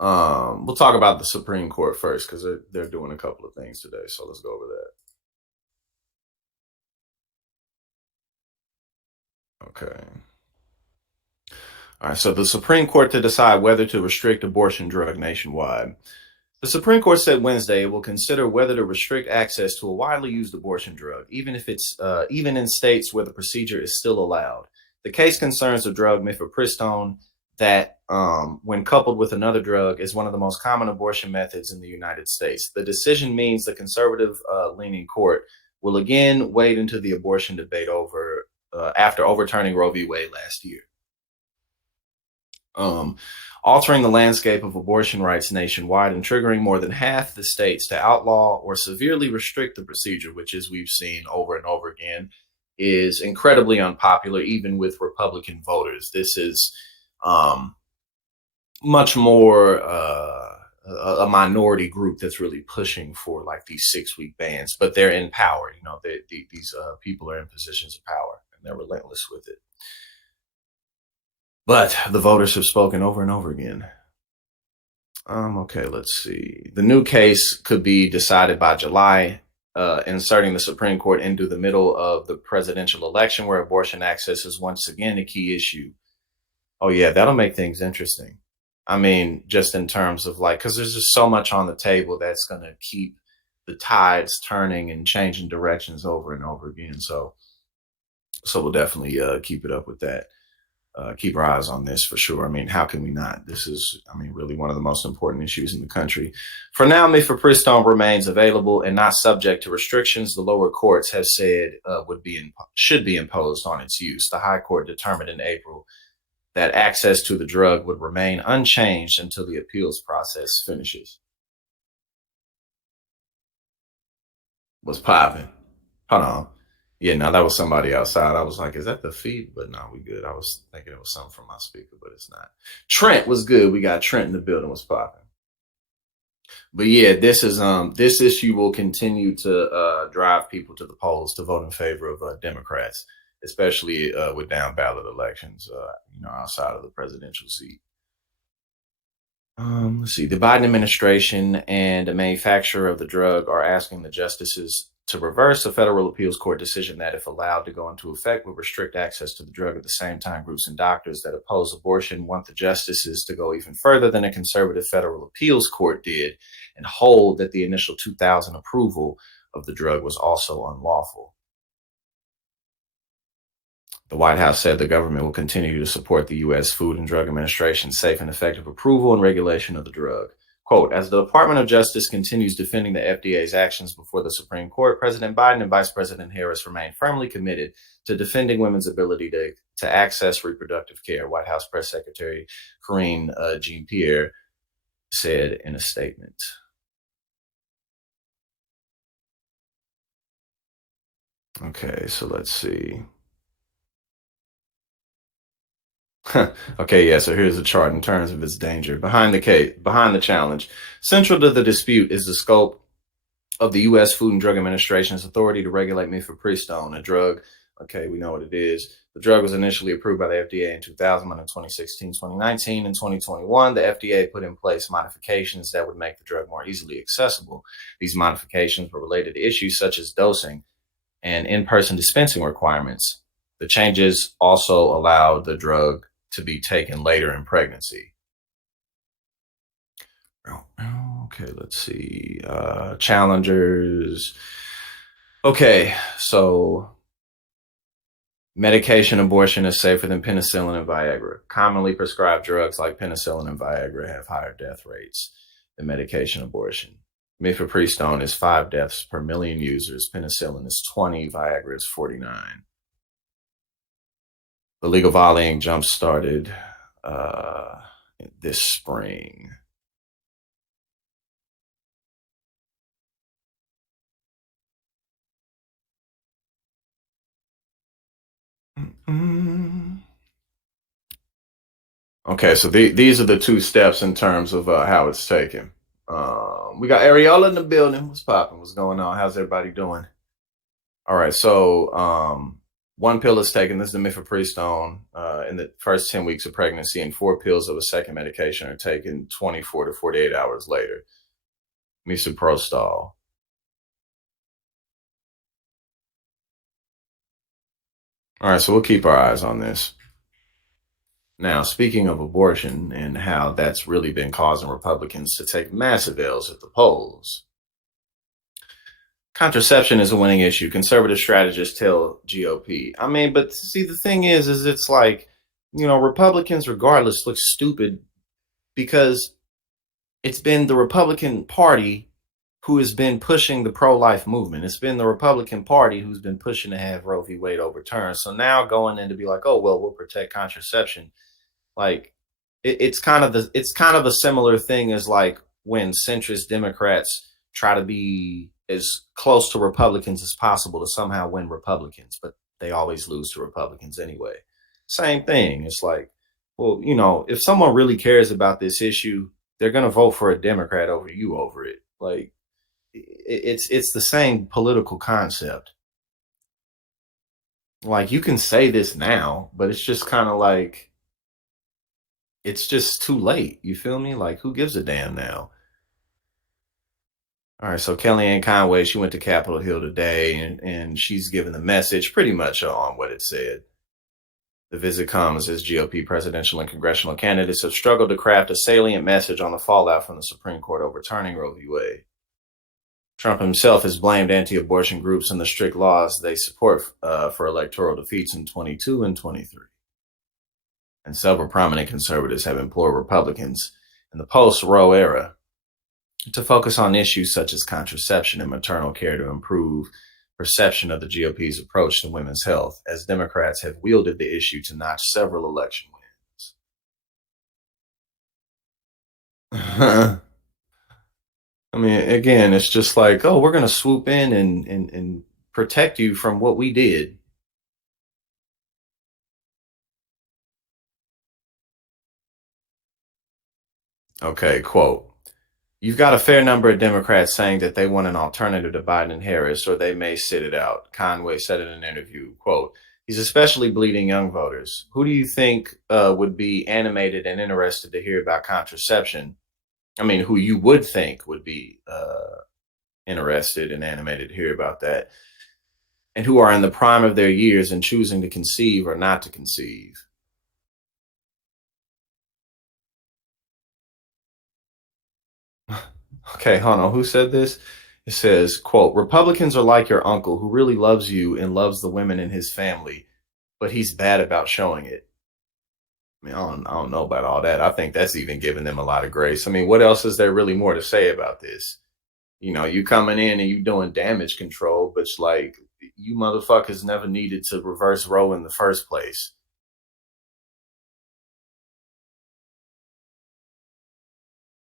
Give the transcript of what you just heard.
We'll talk about the Supreme Court first because they're doing a couple of things today. So let's go over that. Okay. All right. So the Supreme Court to decide whether to restrict abortion drug nationwide. The Supreme Court said Wednesday it will consider whether to restrict access to a widely used abortion drug, even in states where the procedure is still allowed. The case concerns the drug mifepristone, that, when coupled with another drug, is one of the most common abortion methods in the United States. The decision means the conservative-leaning court will again wade into the abortion debate over after overturning Roe v. Wade last year. um, Altering the landscape of abortion rights nationwide and triggering more than half the states to outlaw or severely restrict the procedure, which, as we've seen over and over again, is incredibly unpopular, even with Republican voters. This is um, much more a minority group that's really pushing for like these 6-week bans, but they're in power. You know, these people are in positions of power and they're relentless with it. But the voters have spoken over and over again. Okay, let's see. The new case could be decided by July, inserting the Supreme Court into the middle of the presidential election, where abortion access is once again a key issue. Oh, yeah, that'll make things interesting. I mean, just in terms of like, because there's just so much on the table that's going to keep the tides turning and changing directions over and over again. So we'll definitely keep it up with that. Keep our eyes on this for sure. I mean, how can we not? This is, I mean, really one of the most important issues in the country. For now, mifepristone remains available and not subject to restrictions the lower courts have said should be imposed on its use. The High Court determined in April that access to the drug would remain unchanged until the appeals process finishes. What's popping? Hold on. Yeah, no, that was somebody outside. I was like, is that the feed? But no, we good. I was thinking it was something from my speaker, but it's not. Trent was good. We got Trent in the building. Was popping. But yeah, this issue will continue to drive people to the polls to vote in favor of Democrats, especially with down ballot elections, outside of the presidential seat. Let's see. The Biden administration and the manufacturer of the drug are asking the justices to reverse a federal appeals court decision that, if allowed to go into effect, would restrict access to the drug. At the same time, groups and doctors that oppose abortion want the justices to go even further than a conservative federal appeals court did and hold that the initial 2000 approval of the drug was also unlawful. The White House said the government will continue to support the U.S. Food and Drug Administration's safe and effective approval and regulation of the drug. Quote, as the Department of Justice continues defending the FDA's actions before the Supreme Court, President Biden and Vice President Harris remain firmly committed to defending women's ability to access reproductive care, White House Press Secretary Karine Jean-Pierre said in a statement. Okay, so let's see. Okay, yeah, so here's the chart in terms of its danger. Behind the challenge. Central to the dispute is the scope of the U.S. Food and Drug Administration's authority to regulate mifepristone, a drug. Okay, we know what it is. The drug was initially approved by the FDA in 2000, and in 2016, 2019, and 2021, the FDA put in place modifications that would make the drug more easily accessible. These modifications were related to issues such as dosing and in-person dispensing requirements. The changes also allowed the drug to be taken later in pregnancy. Okay, let's see. Challengers. Okay, so medication abortion is safer than penicillin and Viagra. Commonly prescribed drugs like penicillin and Viagra have higher death rates than medication abortion. Mifepristone is 5 deaths per million users. Penicillin is 20. Viagra is 49. The legal volleying jump started this spring. Okay, so these are the 2 steps in terms of how it's taken. We got Ariola in the building. What's popping? What's going on? How's everybody doing? All right, so one pill is taken, this is the mifepristone, in the first 10 weeks of pregnancy, and 4 pills of a second medication are taken 24 to 48 hours later. Misoprostol. All right, so we'll keep our eyes on this. Now, speaking of abortion and how that's really been causing Republicans to take massive L's at the polls, contraception is a winning issue. Conservative strategists tell GOP. I mean, but see, the thing is it's like, Republicans, regardless, look stupid because it's been the Republican Party who has been pushing the pro-life movement. It's been the Republican Party who's been pushing to have Roe v. Wade overturned. So now going in to be like, oh well, we'll protect contraception. Like it's kind of a similar thing as like when centrist Democrats try to be as close to Republicans as possible to somehow win Republicans, but they always lose to Republicans anyway. Same thing. It's like, well, if someone really cares about this issue, they're going to vote for a Democrat over you over it. Like it's the same political concept. Like you can say this now, but it's just kind of like it's just too late. You feel me? Like who gives a damn now? All right, so Kellyanne Conway, she went to Capitol Hill today and she's given the message pretty much on what it said. The visit comes as GOP presidential and congressional candidates have struggled to craft a salient message on the fallout from the Supreme Court overturning Roe v. Wade. Trump himself has blamed anti-abortion groups and the strict laws they support for electoral defeats in 22 and 23. And several prominent conservatives have implored Republicans in the post-Roe era to focus on issues such as contraception and maternal care to improve perception of the GOP's approach to women's health, as Democrats have wielded the issue to notch several election wins. I mean, again, it's just like, oh, we're going to swoop in and protect you from what we did. Okay, quote. You've got a fair number of Democrats saying that they want an alternative to Biden and Harris, or they may sit it out. Conway said in an interview, quote, he's especially bleeding young voters. Who do you think would be animated and interested to hear about contraception? I mean, who you would think would be interested and animated to hear about that, and who are in the prime of their years and choosing to conceive or not to conceive. Okay, hold on. Who said this? It says, quote, Republicans are like your uncle who really loves you and loves the women in his family, but he's bad about showing it. I mean, I don't know about all that. I think that's even giving them a lot of grace. I mean, what else is there really more to say about this? You coming in and you doing damage control, but it's like you motherfuckers never needed to reverse Roe in the first place.